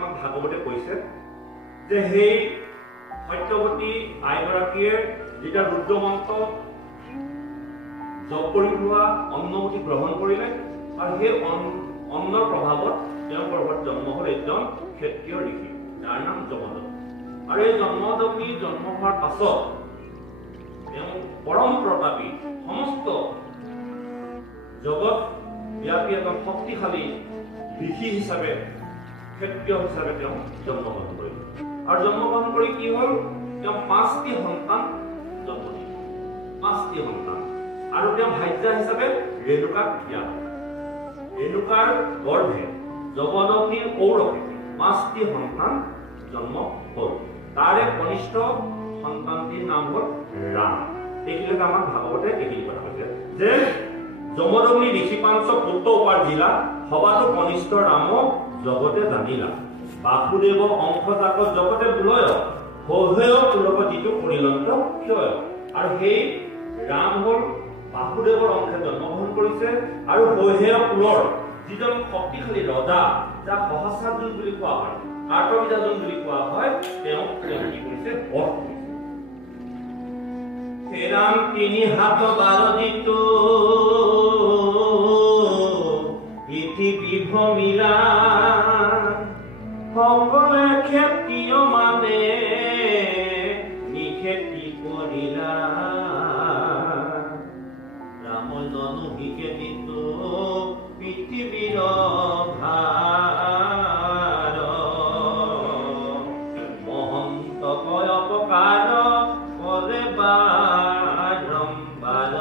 আমাক ভাগৱতে কৈছে যে সেই সত্যৱতী আইগৰাকীয়ে যেতিয়া ৰুদ্ৰমন্ত্ৰ জপ কৰি লোৱা অন্নমুঠি গ্ৰহণ কৰিলে আৰু সেই অন্নৰ প্ৰভাৱত তেওঁৰ গৰ্ভত জন্ম হ'ল এজন ক্ষত্ৰিয় ঋষি, যাৰ নাম যমদগ্নি। আৰু এই যমদগ্নি জন্ম হোৱাৰ পাছত তেওঁ পৰম প্ৰতাপী সমস্ত জগত ব্যাপী এজন শক্তিশালী ঋষি হিচাপে, ক্ষত্ৰিয় হিচাপে তেওঁ জন্মগ্ৰহণ কৰিলে। আৰু জন্মগ্ৰহণ কৰি কি হ'ল, তেওঁ 5টি সন্তান জন্ম দিলে, 5টি সন্তান। আৰু তেওঁ ভাৰ্যা হিচাপে ৰেণুকাক বিয়া হ'ল। ৰেণুকাৰ গৰ্ভে যমদগ্নিৰ ঔৰসে 5টি সন্তান জন্ম হ'ল। তাৰে কনিষ্ঠ সন্তানটিৰ নাম হ'ল ৰাম। এইখিনিলৈকে আমাক ভাগৱতে এইখিনি কথা কৈছে যে যমদগ্নি ঋষিপাঞ্চ পুত্ৰ উপাৰ্জিলা, সবাতো কনিষ্ঠ ৰাম জগতে জানিলা, বাসুদেৱ অংশজাত জগতে বুলয়, হৈহেয় পুলক যিটো পৰিলন্ত ক্ষয়। আৰু সেই ৰাম হ'ল বাসুদেৱৰ অংশে জন্মগ্ৰহণ কৰিছে আৰু হৈহেয় কুলৰ যিজন শক্তিশালী ৰজা, যাক সহস্ৰাৰ্জুন বুলি কোৱা হয়, কাৰ্তবীৰ্যাৰ্জুন বুলি কোৱা হয়, তেওঁ কি কৰিছে, বধ কৰিছে। হে ৰাম 3 হাত 12 জিতু পৃথিৱী ভ্ৰমিলা, সকলে ক্ষত্ৰিয় মানে নিখেতি কৰিলা, ৰামৰ জনহিকে দিতু পৃথিৱীৰ ভাৰ, মহন্ত কয় অপকাৰ কৰে বাৰম্বাৰ।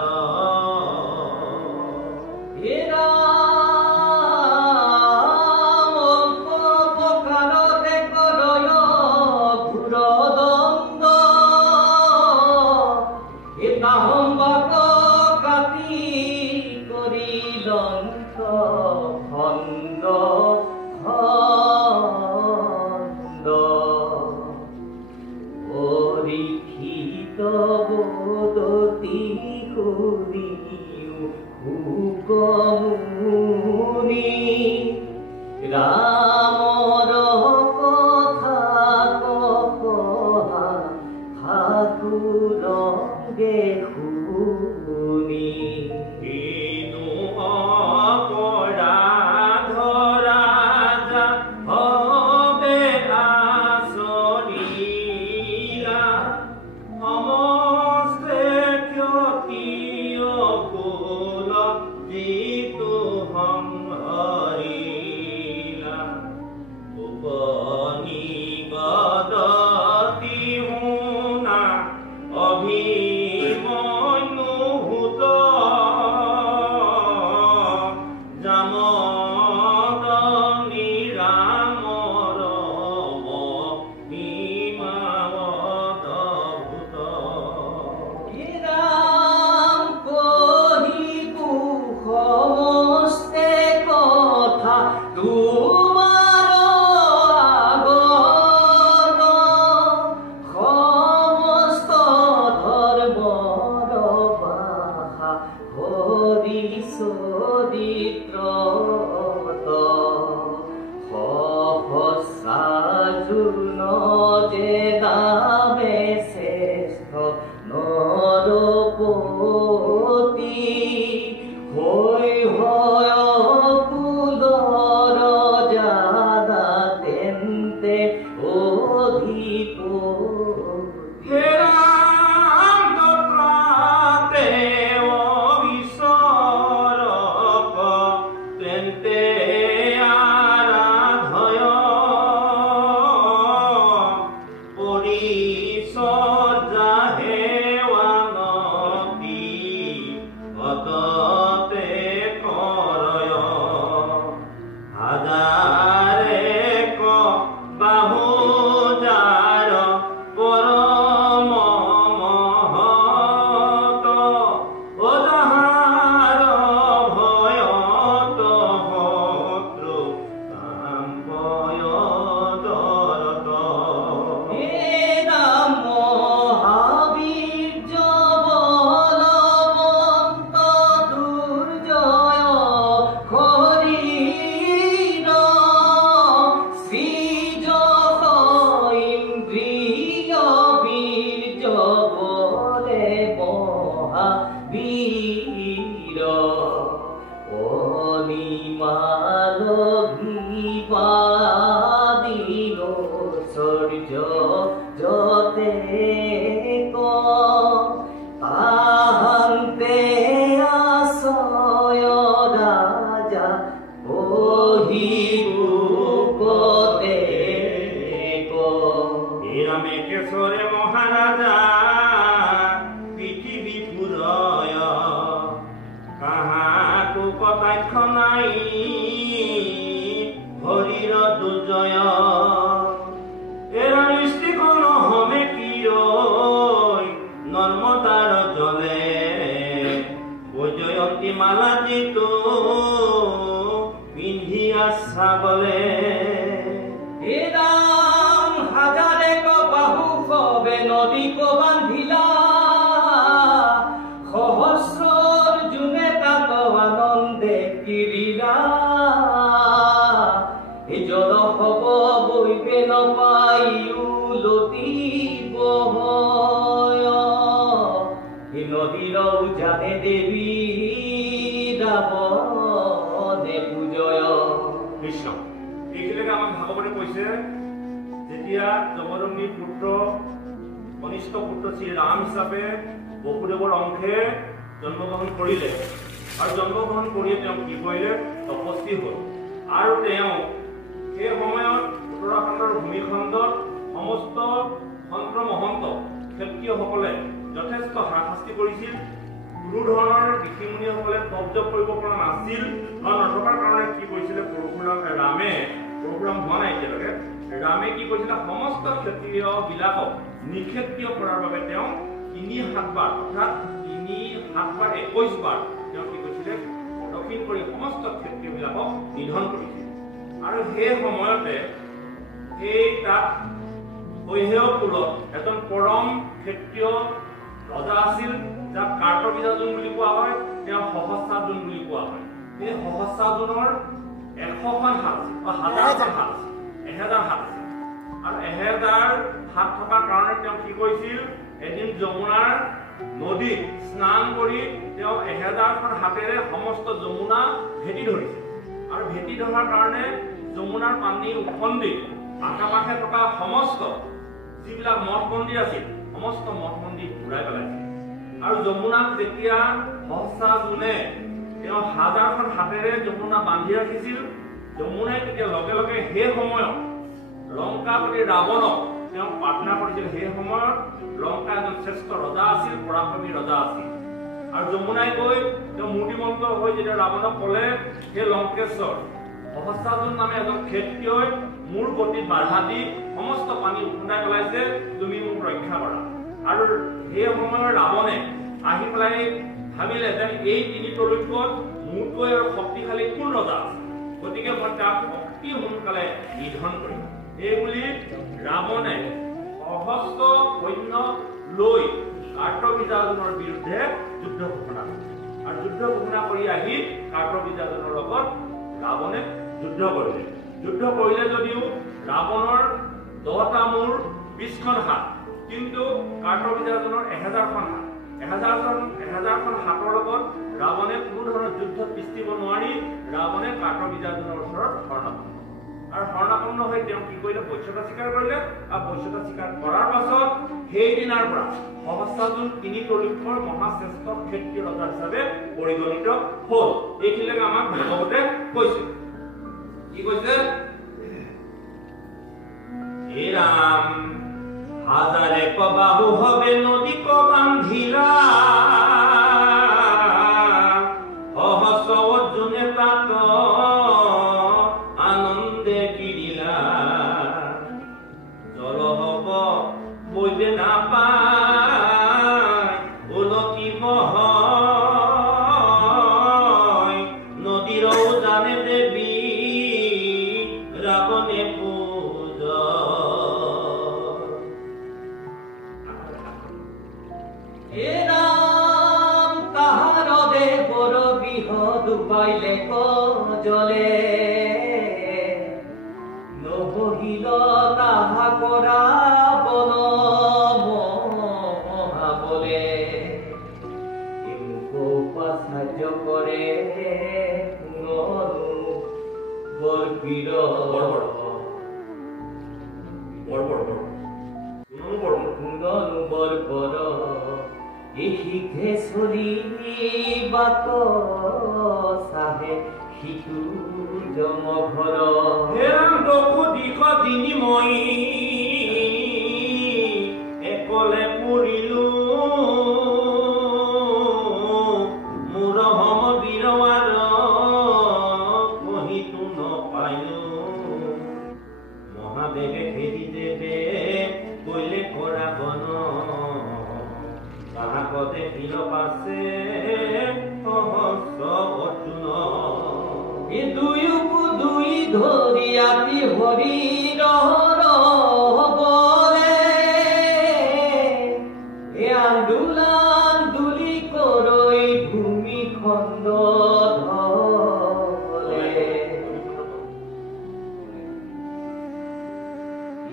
ৰামৰ কথা কহা ঠাকুৰ দেখুনি, বাহু যাৰ পৰ যেতিয়া যমদগ্নিৰ পুত্ৰ কনিষ্ঠ পুত্ৰ শ্ৰী ৰাম হিচাপে বসুদেৱৰ অংশে জন্মগ্ৰহণ কৰিলে আৰু জন্মগ্ৰহণ কৰিয়ে তেওঁ কি কৰিলে তপস্বী হ'ল আৰু তেওঁ সেই সময়ত উত্তৰাখণ্ডৰ ভূমিখণ্ডত সমস্ত সন্ত মহন্ত ক্ষত্ৰিয়সকলে যথেষ্ট হাৰাশাস্তি কৰিছিল কোনো ধৰণৰ ঋষিমুনিসকলে তপজপ কৰিব পৰা নাছিল আৰু নথকাৰ কাৰণে কি কৰিছিলে পৰশুৰাম হোৱা নাই এতিয়ালৈকে ৰামে কি কৰিছিলে সমস্ত ক্ষত্ৰিয়বিলাকক নিক্ষেত্ৰিয় কৰাৰ বাবে তেওঁ ৩-৭ বাৰ অৰ্থাৎ ৩-৭ বাৰ ২১ বাৰ তেওঁ কি কৰিছিলে দক্ষিণ কৰি সমস্ত ক্ষত্ৰিয়বিলাকক নিধন কৰিছিল আৰু সেই সময়তে এই তাত হৈহেয়কুলত এজন পৰম ক্ষত্ৰিয় ৰজা আছিল যাক কাৰ্তবীৰ্যাৰ্জুন বুলি কোৱা হয় তেওঁ সহস্ৰাৰ্জুন বুলি কোৱা হয় এই সহস্ৰাৰ্জুনৰ ১০০খন হাত আছিল ১০০০খন হাত আছিল ১০০০ হাত আছিল আৰু ১০০০ হাত থকাৰ কাৰণে তেওঁ কি কৰিছিল এদিন যমুনাৰ নদীত স্নান কৰি তেওঁ ১০০০খন হাতেৰে সমস্ত যমুনা ভেটি ধৰিছিল আৰু ভেটি ধৰাৰ কাৰণে যমুনাৰ পানী উফন্দি আশে-পাশে থকা সমস্ত যিবিলাক মঠ মন্দিৰ আছিল সমস্ত মঠ মন্দিৰ ঘূৰাই পেলাইছিল আৰু যমুনাক যেতিয়া সহস্ৰাৰ্জুনে তেওঁ ১০০০খন হাতেৰে যমুনা বান্ধি ৰাখিছিল যমুনাই তেতিয়া লগে লগে সেই সময়ত লংকাপতি ৰাৱণক তেওঁ প্ৰাৰ্থনা কৰিছিল সেই সময়ত লংকা এজন শ্ৰেষ্ঠ ৰজা আছিল পৰাক্ৰমী ৰজা আছিল আৰু যমুনাই গৈ তেওঁ মূৰ্তিমন্ত হৈ যেতিয়া ৰাৱণক ক'লে সেই লংকেশ্বৰ সহস্ৰাৰ্জুন নামে এজন ক্ষত্ৰিয়ই মোৰ গতিত বাধা দি সমস্ত পানী উফন্দাই পেলাইছে তুমি মোক ৰক্ষা কৰা আৰু সেই সময়ত ৰাৱণে আহি পেলাই ভাবিলে যে এই তিনিতলৈকত মোতকৈ আৰু শক্তিশালী কোন ৰজা আছে গতিকে মই তাক অতি সোনকালে নিধন কৰিম এই বুলি ৰাৱণে সহস্ৰ সৈন্য লৈ কাৰ্তবীৰ্যাৰ্জুনৰ বিৰুদ্ধে যুদ্ধ ঘোষণা কৰিছিল আৰু যুদ্ধ ঘোষণা কৰি আহি কাৰ্তবীৰ্যাৰ্জুনৰ লগত ৰাৱণে যুদ্ধ কৰিলে যদিও ৰাৱণৰ ১০টা মূৰ ২০খন হাত কিন্তু কাৰ্তবীৰ্যাৰ্জুনৰ ১০০০খন হাত ১০০০খন হাতৰ লগত ৰাৱণে কোনো ধৰণৰ যুদ্ধত পিস্তিব নোৱাৰি ৰাৱণে কাৰ্তবীৰ্যাৰ্জুনৰ ওচৰত শৰণাপন্ন আৰু শৰণাপন্ন হৈ তেওঁ কি কৰিলে বৈশ্যতা স্বীকাৰ কৰিলে আৰু বৈশ্যতা স্বীকাৰ কৰাৰ পাছত সেইদিনাৰ পৰা সহস্ৰাৰ্জুন তিনিতলৈকৰ মহাশ্ৰেষ্ঠ ক্ষত্ৰিয় ৰজা হিচাপে পৰিগণিত হ'ল এইখিনিলৈকে আমাক ভাগৱতে কৈছে কি কৈছে হে ৰাম হাজাৰে কবাহু হবে নদী কবান্ধিলা সহস্ৰ অৰ্জুনে তাত আনন্দে কিৰিলা জল হব বৈবে নাপায় উলকিব হয় নদীৰ জানে দেৱী ৰাৱণে ডুবাইলে কজলে নহহিল তাহা কৰা বল মহাবলে সাহায্য কৰে শিখেশ্বৰী বাক চাহে সিটো জম ঘৰ হেৰাম দশু দিশ দিনিময়ী একলে পৰিলো মোৰ হম বীৰৱাৰ কহিতো নপাইলো মহাদেৱে খেদি দেৱে কৈলে কৰা বন তাহাকতে শিল পাছে সহস্ৰ অৰ্জুন এই দুয়ো দুই ধৰি আতি হৰিৰ বলে এ আন্দোলন দুলি কৰৈ ভূমি খণ্ড ধলে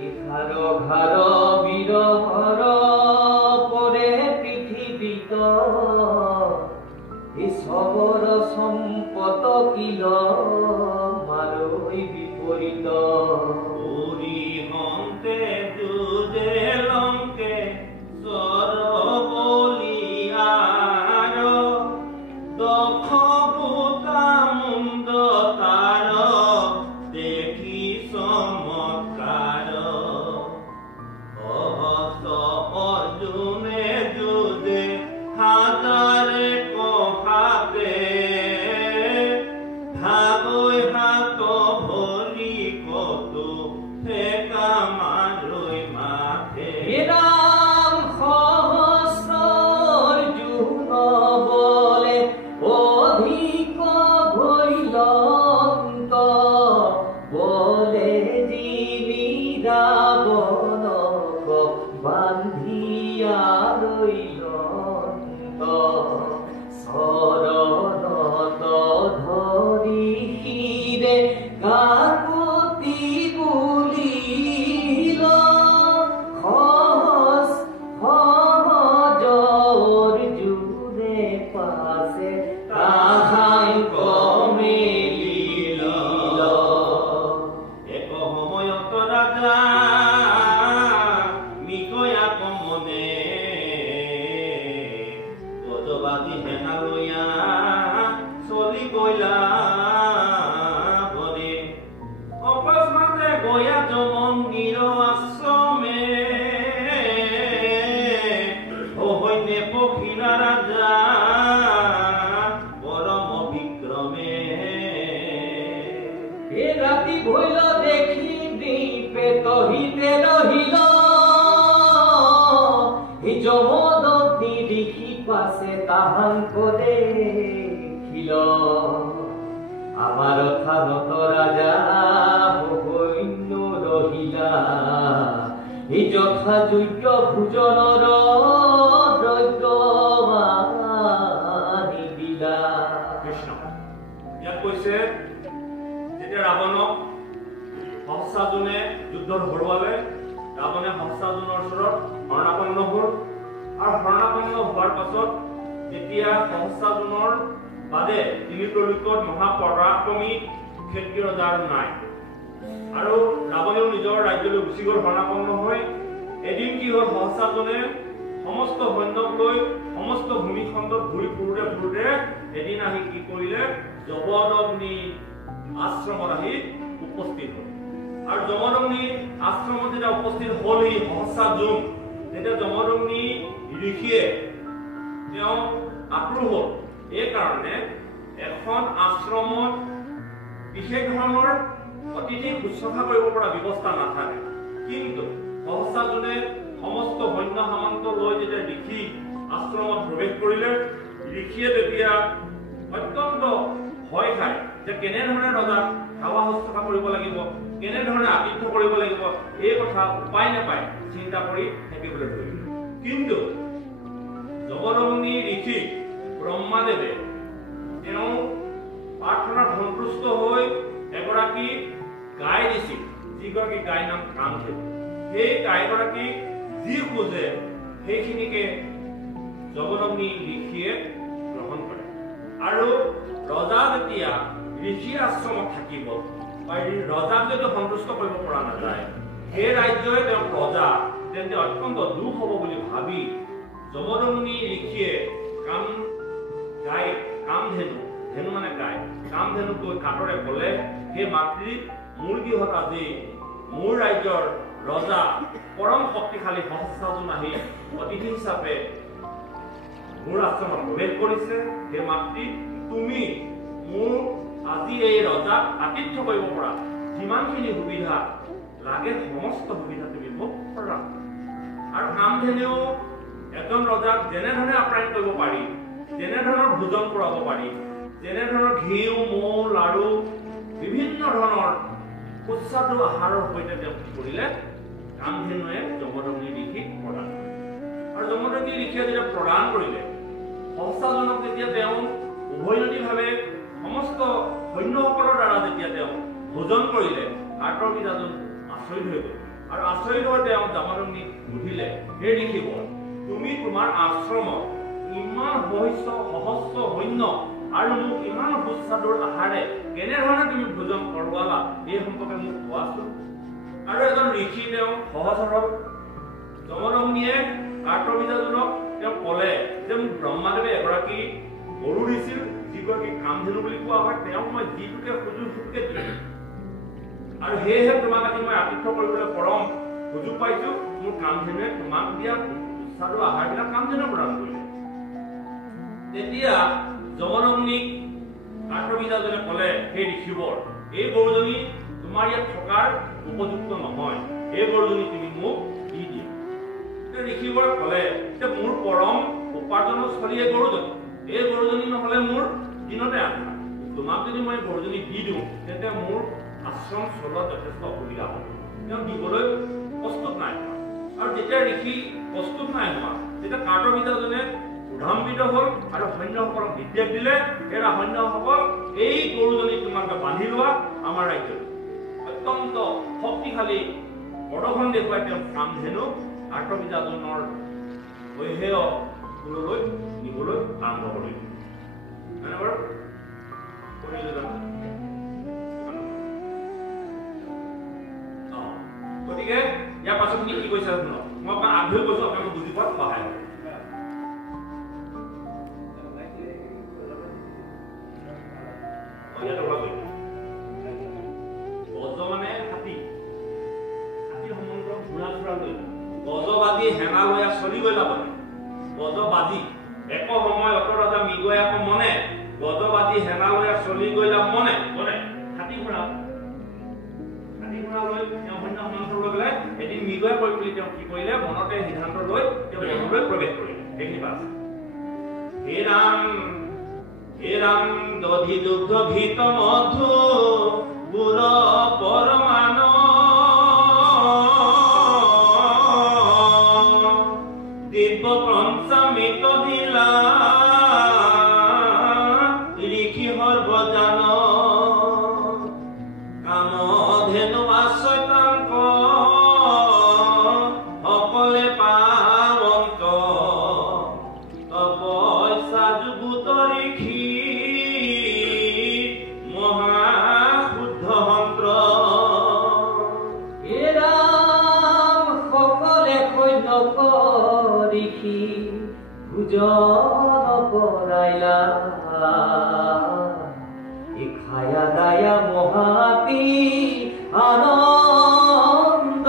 ইঘাৰ ঘাৰ বীৰ হৰ সবৰ সম্পত কিল মাৰৈ বিপৰীত ৰাৱণক বান্ধিয়া ৰৈল চৰণত ধৰি শিৰে কাকুতি বুলিল সহজৰ জোৰে পাছে তাহাই কমেলিল এক সময়ত ৰাজা মিকয়া কমনে গজবাদী হেঙালয়া চলি গলা বনে অকস্মাতে গয়া যমন নিৰ আশ্ৰমে সৈন্যে পখিলা ৰাজা পৰম বিক্ৰমে এ ৰাতি ভৈল দেখি দ্বীপে তহিতে ৰহিল যমদগ্নি দেখি পাছে তাহাঙ্ক দেখিল আমাৰ থানত ৰাজা সৈন্য ৰহিলা এই যথাযোগ্য ভোজনৰ দ্ৰব্য মানি দিলা কৃষ্ণ ইয়াত কৈছে যেতিয়া ৰাৱণক হংসাজনে যুদ্ধত হৰুৱালে ৰাৱণে হংসাজনৰ ওচৰত শৰণাপন্ন হ'ল আৰু শৰণাপন্ন হোৱাৰ পাছত যেতিয়া হংসাজনৰ বাদে তিনিতলৈকত মহাপৰাক্ৰমী ক্ষত্ৰিয় ৰজা আৰু নাই আৰু ৰাৱণেও নিজৰ ৰাজ্যলৈ গুচি গ'ল শৰণাপন্ন হৈ এদিন কি হ'ল হংসাজনে সমস্ত সৈন্যক লৈ সমস্ত ভূমিখণ্ডত ঘূৰি ফুৰোতে এদিন আহি কি কৰিলে যমদগ্নি আশ্ৰমত আহি উপস্থিত হ'ল আৰু যমদগ্নি আশ্ৰমত যেতিয়া উপস্থিত হ'ল এই হংসাজুন তেতিয়া যমদগ্নি ঋষিয়ে তেওঁ আক্ৰোশ হ'ল এই কাৰণে এখন আশ্ৰমত বিশেষ ধৰণৰ অতিথি শুশ্ৰূষা কৰিব পৰা ব্যৱস্থা নাথাকে কিন্তু হংসাজুনে সমস্ত সৈন্য সামন্ত লৈ যেতিয়া ঋষি আশ্ৰমত প্ৰৱেশ কৰিলে ঋষিয়ে তেতিয়া অত্যন্ত ভয় খায় যে কেনেধৰণে ৰজাক সেৱা শুশ্ৰূষা কৰিব লাগিব কেনেধৰণে আতিথ্য কৰিব লাগিব এই কথা উপায় নাপায় চিন্তা কৰি থাকিবলৈ ধৰিলে কিন্তু যমদগ্নি ঋষি ব্ৰহ্মাদেৱে তেওঁ প্ৰাৰ্থনাত সন্তুষ্ট হৈ এগৰাকী গাই দিছিল যিগৰাকী গাই নাম কামধেনু সেই গাইগৰাকীক যি খোজে সেইখিনিকে যমদগ্নি ঋষিয়ে গ্ৰহণ কৰে আৰু ৰজা যেতিয়া ঋষি আশ্ৰমত থাকিব বা ৰজাক যদি সন্তুষ্ট কৰিব পৰা নাযায় সেই ৰাজ্যই তেওঁক ৰজা তেন্তে অত্যন্ত দুখ হ'ব বুলি ভাবি যমদগ্নি ঋষিয়ে কামধেনু ধেনু মানে গাই কামধেনুক গৈ কাটৰে ক'লে হে মাতৃ মোৰ গৃহত আজি মোৰ ৰাজ্যৰ ৰজা পৰম শক্তিশালী হংসাজুন আহি অতিথি হিচাপে মোৰ আশ্ৰমত প্ৰৱেশ কৰিছে হে মাতৃ তুমি মোৰ আজি এই ৰজাক আতিথ্য কৰিব পৰা যিমানখিনি সুবিধা লাগে সমস্ত সুবিধা তুমি মোক প্ৰদান আৰু কামধেনুও এজন ৰজাক যেনেধৰণে আপ্যায়ন কৰিব পাৰি যেনেধৰণৰ ভোজন কৰাব পাৰি যেনেধৰণৰ ঘিউ মৌ লাড়ু বিভিন্ন ধৰণৰ সুস্বাদু আহাৰৰ সৈতে তেওঁ কি কৰিলে কামধেনুৱে যমদগ্নি ঋষিক প্ৰদান কৰিলে আৰু যমদগ্নি ঋষিয়ে যেতিয়া প্ৰদান কৰিলে হংসাজনক যেতিয়া তেওঁ উভৈনদীভাৱে সমস্ত সৈন্যসকলৰ দ্বাৰা যেতিয়া তেওঁ ভোজন কৰিলে কাৰ্তবীৰ্যাজন আচৰিত হৈ গ'ল আৰু আচৰিত হৈ তেওঁ যমদগ্নিক সুধিলে হে ঋষিবৰ তুমি তোমাৰ আশ্ৰমত ইমান সহস্ৰ সৈন্য আৰু মোক ইমান সুস্বাদুৰ আহাৰে কেনেধৰণে তুমি ভোজন কৰোৱালা এই সম্পৰ্কে মোক কোৱাচোন আৰু এজন ঋষি তেওঁ সহজ সৰল যমদগ্নিয়ে কাৰ্তবীৰ্যাজনক তেওঁ ক'লে যে মোক ব্ৰহ্মাদেৱে এগৰাকী গৰু দিছিল যিগৰাকী কামধেনু বুলি কোৱা হয় তেওঁক মই যিটোকে খোজো সেইটোকে দিম আৰু সেয়েহে তোমাক আজি মই আতিথ্য কৰিবলৈ পৰম সুযোগ পাইছো মোৰ কামধেনুৱে তোমাক দিয়া সুস্বাদু আহাৰবিলাক কামধেনুৱে প্ৰদান কৰিলে তেতিয়া যমদগ্নিক কাৰ্তবীৰ্যাজনে ক'লে হে ঋষিবৰ এই গৰুজনী তোমাৰ ইয়াত থকাৰ উপযুক্ত নহয় এই গৰুজনী তুমি মোক দি দিয়া ঋষিবৰে ক'লে যে মোৰ পৰম উপাৰ্জনস্থলী এই গৰুজনী নহ'লে মোৰ দিনতে আধা তোমাক যদি মই গৰুজনী দি দিওঁ তেন্তে মোৰ আশ্ৰম চলোৱাত যথেষ্ট অসুবিধা হ'ব তেওঁ দিবলৈ যেতিয়া ঋষি প্ৰস্তুত নাই হোৱা তেতিয়া কাৰ্তবিদাজনে উধাম্বিত হ'ল আৰু সৈন্যসকলক নিৰ্দেশ দিলে এৰা সৈন্যসকল এই গৰুজনী তোমালোকে বান্ধি লোৱা আমাৰ ৰাজ্যত অত্যন্ত শক্তিশালী প্ৰদৰ্শন দেখুৱাই তেওঁ কামধেনু কাৰ্তবিদাজনৰ ঐহেয় কুললৈ নিবলৈ আৰম্ভ কৰিলে গতিকে ইয়াৰ পাছত কি কৈছে শুনক মই আপোনাক আগ্ৰহ কৈছো আপোনালোকে বুজি পোৱাত সহায় হ'ব গজ মানে হাতী হাতীৰ সম্বন্ধ ঘোঁৰা চোৰা লৈ গজবাদী হেঙা লৈ চলি গৈ যাবনে গজবাদী এক সময়ত ৰজা মৃগয়াক মনে গজবাদী হেঙা লৈ চলি গৈ যাব মনে মনে হাতী ঘোঁৰা লৈ তেওঁ সৈন্য সমান্তৰাল লৈ পেলাই এদিন মৃগয়া কৈ বুলি তেওঁ কি কৰিলে মনতে সিদ্ধান্ত লৈ তেওঁ বনলৈ প্ৰৱেশ কৰিলে এইখিনি পাছ হে ৰাম দধি দুগ্ধ ঘৃত মধু গুৰ পৰমান দিব্য পঞ্চমিত দিলা ঋষি সৰ্বজান কামধেনু আশ্ৰয়তাংক সকলে পাৱন্ত তপস্যা যুগুত ঋষি মহাশুদ্ধ সন্ত্ৰ হে ৰাম সকলে সৈন্য ঋষি ভোজন কৰাইলা খায়া দায়া মহাতি আনন্দ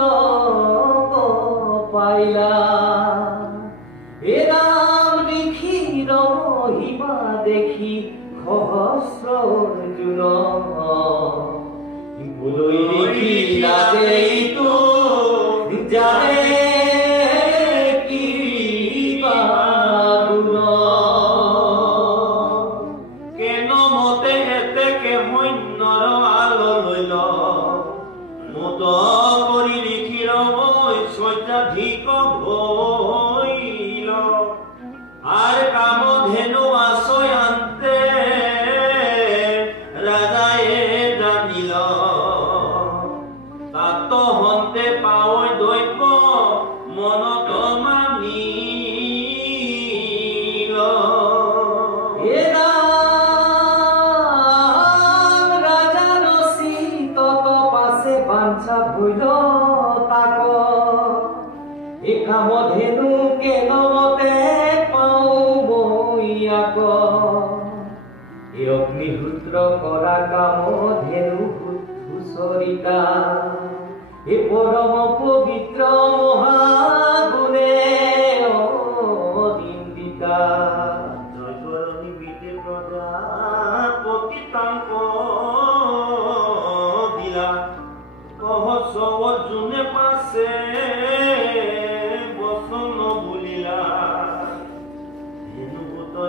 পাইলা হে ৰাম ঋষিৰ মহিমা দেখি সহস্ৰ অৰ্জুন বুলৈ ঋষি লাজেইতো জানে আর কামধেনু আশ্রয়ান্তে রাজায়ে জানিল তাত হন্তে পাওয় দৈব মনত মানিল রাজা রসি তত পাশে বাঞ্ছা ভুল তাক এ কামধেনু কেন মতে অগ্নিহোত্ৰ কৰা কামধেনু সুচৰিতা হে পৰম পবিত্ৰ মহাগুণে অনিন্দিতা জয়জৰণী বিদে প্ৰজাপতিতাংক দিলা সহস্ৰ অৰ্জুনে পাছে বচন বুলিলা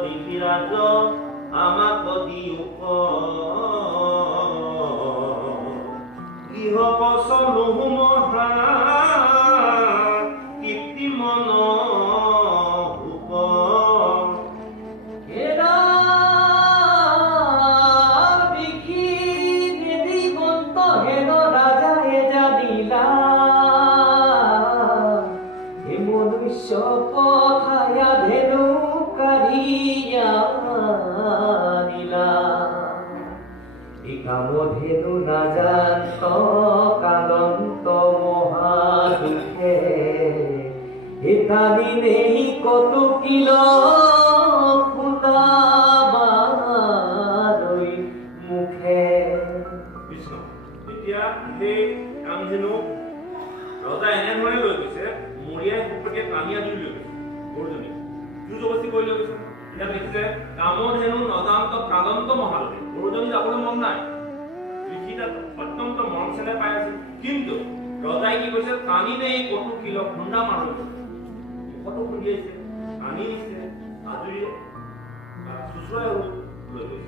ঋষিৰাজ আমাক দিওক গৃহ বচলো মহা কীৰ্তি মন হুক ঋষি নিদিবন্ত হেন ৰাজায়ে জানিলা হে মনুষ্য পথায়া ধেনু কাৰিয়া কামধেনু নাজান্ত কালন্ত মহাদুখে হিতানি নেই কটুকিল ফুটাবাৰৈ মুখে কৃষ্ণ এতিয়া সেই কামধেনু ৰজা এনেধৰণে লৈ গৈছে মৰিয়াই সুপকে টানিয়া ধৰি লৈ গৈছে গৰুজনী জুজবস্তি কৰি লৈ গৈছে ইয়াত লিখিছে কামধেনু নজান্ত কাদন্ত মহাদুখে গৰুজনী যাবলৈ মন নাই অত্যন্ত মৰম চেনেহ পাই আছে কিন্তু ৰজাই কি কৈছে টানি নে কটু কিল খুন্দা মাৰো কটু খুন্দিয়াইছে টানি নিছে আজৰি চুচুৰাই লৈ গৈছে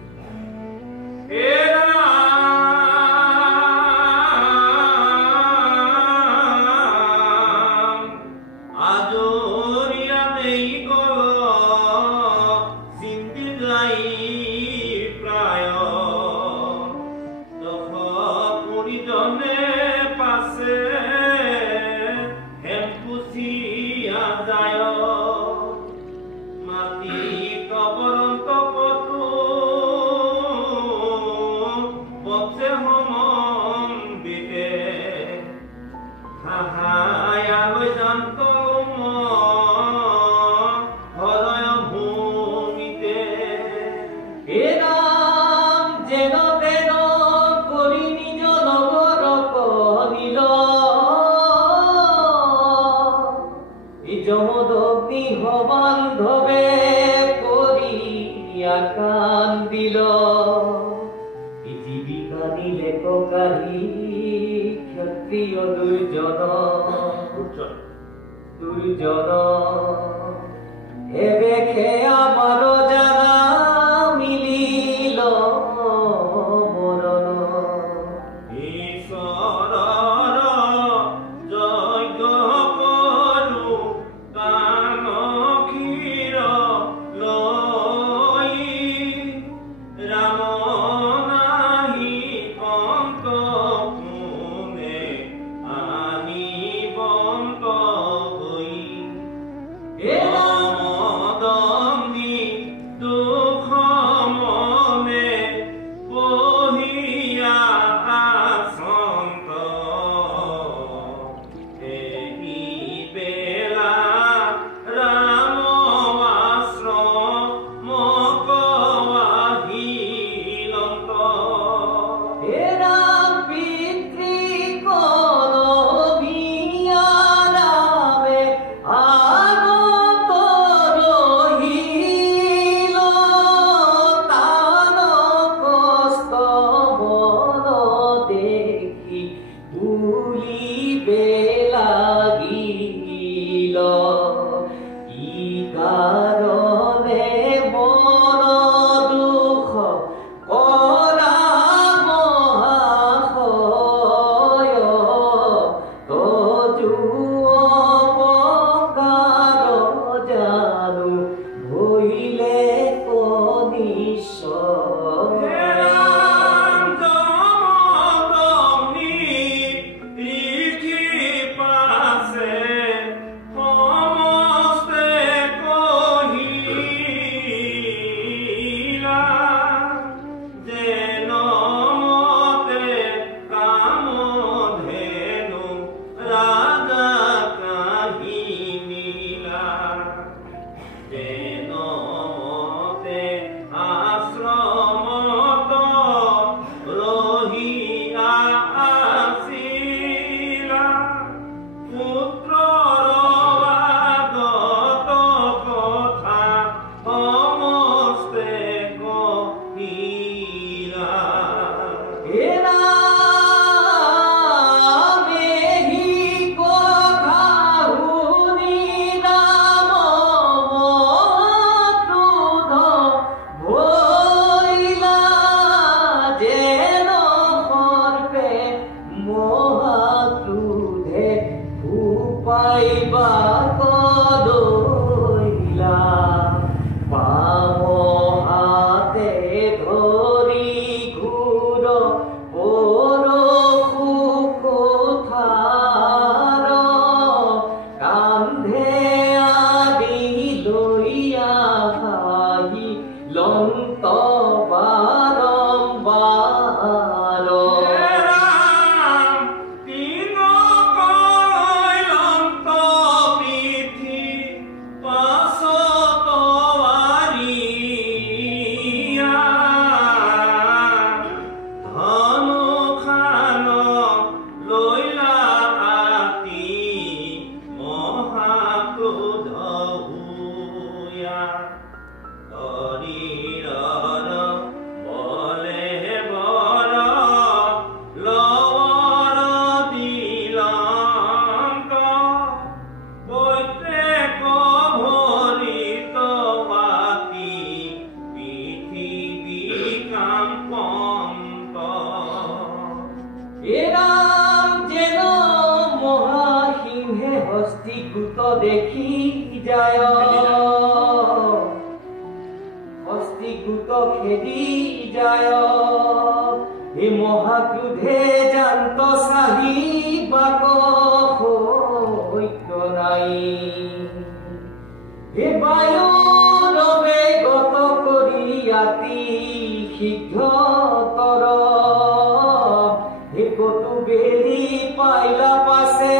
বেলি পাইলা পাশে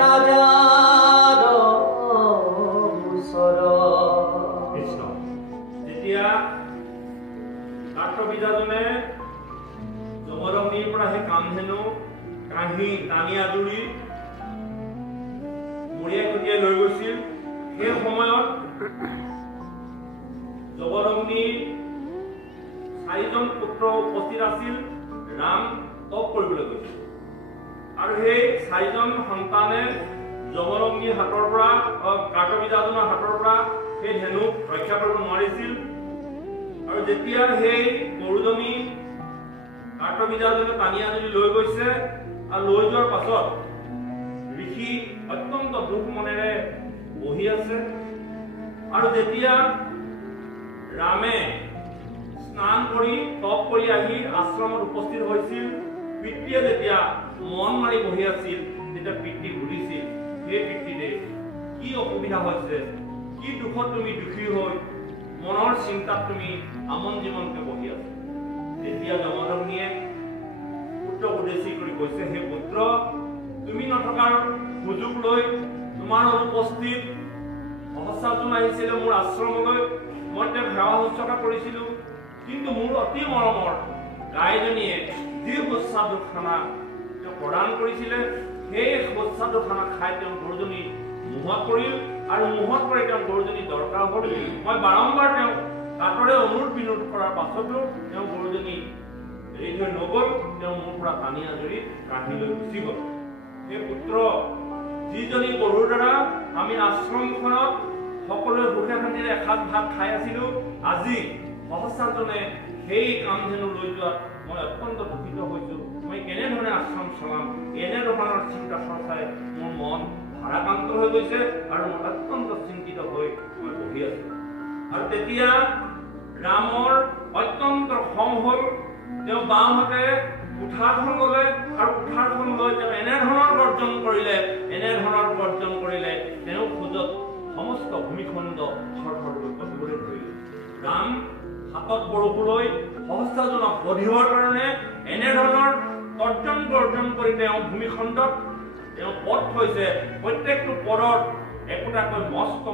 ৰাজাৰ সেই সময়ত জমদগ্নিৰ 4জন পুত্ৰ উপস্থিত আছিল। ৰাম তপ কৰিবলৈ গৈছিল আৰু সেই 4জন সন্তানে জমদগ্নিৰ হাতৰ পৰা কাৰ্তবীৰ্যাজনৰ হাতৰ পৰা সেই ধেনুক ৰক্ষা কৰিব নোৱাৰিছিল। আৰু যেতিয়া সেই গৰুজনী কাৰ্তবীৰ্যাজনে টানি আনি লৈ গৈছে আৰু লৈ যোৱাৰ পাছত ঋষি অত্যন্ত দুখ মনেৰে বহি আছে। আৰু যেতিয়া ৰামে স্নান কৰি তপ কৰি আহি আশ্ৰমত উপস্থিত হৈছিল, পিতৃয়ে যেতিয়া মন মাৰি বহি আছিল তেতিয়া পিতৃ সুধিছিল, সেই পিতৃদেৱ কি অসুবিধা হৈছে, কি দুখত তুমি দুখী হৈ মনৰ চিন্তাত তুমি আমন জীৱনকে বহি আছা। তেতিয়া জমদগ্নিয়ে পুত্ৰক উদ্দেশ্যি কৰি কৈছে, হে পুত্ৰ, তুমি নথকাৰ সুযোগ লৈ তোমাৰ অনুপস্থিত সহস্ৰাৰ্জুন আহিছিলে মোৰ আশ্ৰমলৈ। মই তেওঁক সেৱা শুশ্ৰূষা কৰিছিলো, কিন্তু মোৰ অতি মৰমৰ গাইজনীয়ে যি সুস্বাদু খানা তেওঁ প্ৰদান কৰিছিলে, সেই সুস্বাদু খানা খাই তেওঁ গৰুজনী মোহত পৰিল আৰু মোহত পৰি তেওঁ গৰুজনী দৰকাৰ হ'ল। মই বাৰম্বাৰ তেওঁক কাটৰে অনুৰোধ বিনোধ কৰাৰ পাছতো তেওঁ গৰুজনী এৰি থৈ নগ'ল। তেওঁ মোৰ পৰা টানি আজৰি কাঢ়ি লৈ গুচি গ'ল। সেই পুত্ৰ, যিজনী গৰুৰ দ্বাৰা আমি আশ্ৰমখনত সকলোৱে সুখে শান্তিৰে এসাঁজ ভাত খাই আছিলো, আজি সহস্ৰাৰ্জুনে সেই কামধেনু লৈ যোৱাত মই অত্যন্ত দুখিত হৈছো। মই কেনেধৰণে আশ্ৰম চলাম, এনেধৰণৰ চিন্তা চৰ্চাই মোৰ মন ভাৰাক্ৰান্ত হৈ গৈছে আৰু মই অত্যন্ত চিন্তিত হৈ মই বহি আছো। আৰু তেতিয়া ৰামৰ অত্যন্ত খং হ'ল। তেওঁ বাওঁহাতে কুঠাৰখন ল'লে আৰু কুঠাৰখন লৈ তেওঁ এনেধৰণৰ গৰ্জন কৰিলে তেওঁ খোজত সমস্ত ভূমিখণ্ড থৰথৰকৈ কঁপিবলৈ ধৰিলে। ৰাম হাতত বৰশু লৈ সহস্ৰাৰ্জুনক বধিবৰ কাৰণে এনেধৰণৰ গৰ্জন কৰি তেওঁ ভূমিখণ্ডত তেওঁ পদ থৈছে। প্ৰত্যেকটো পদত একোটাকৈ মস্ত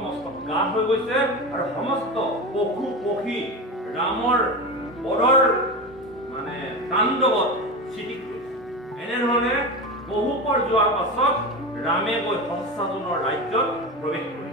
গাঁত হৈ গৈছে আৰু সমস্ত পশু পক্ষী ৰামৰ পদৰ তাণ্ডৱত চিটিক গৈছে। এনেধৰণে বহু পৰ যোৱাৰ পাছত ৰামে গৈ সহস্ৰাৰ্জুনৰ ৰাজ্যত প্ৰৱেশ কৰিলে।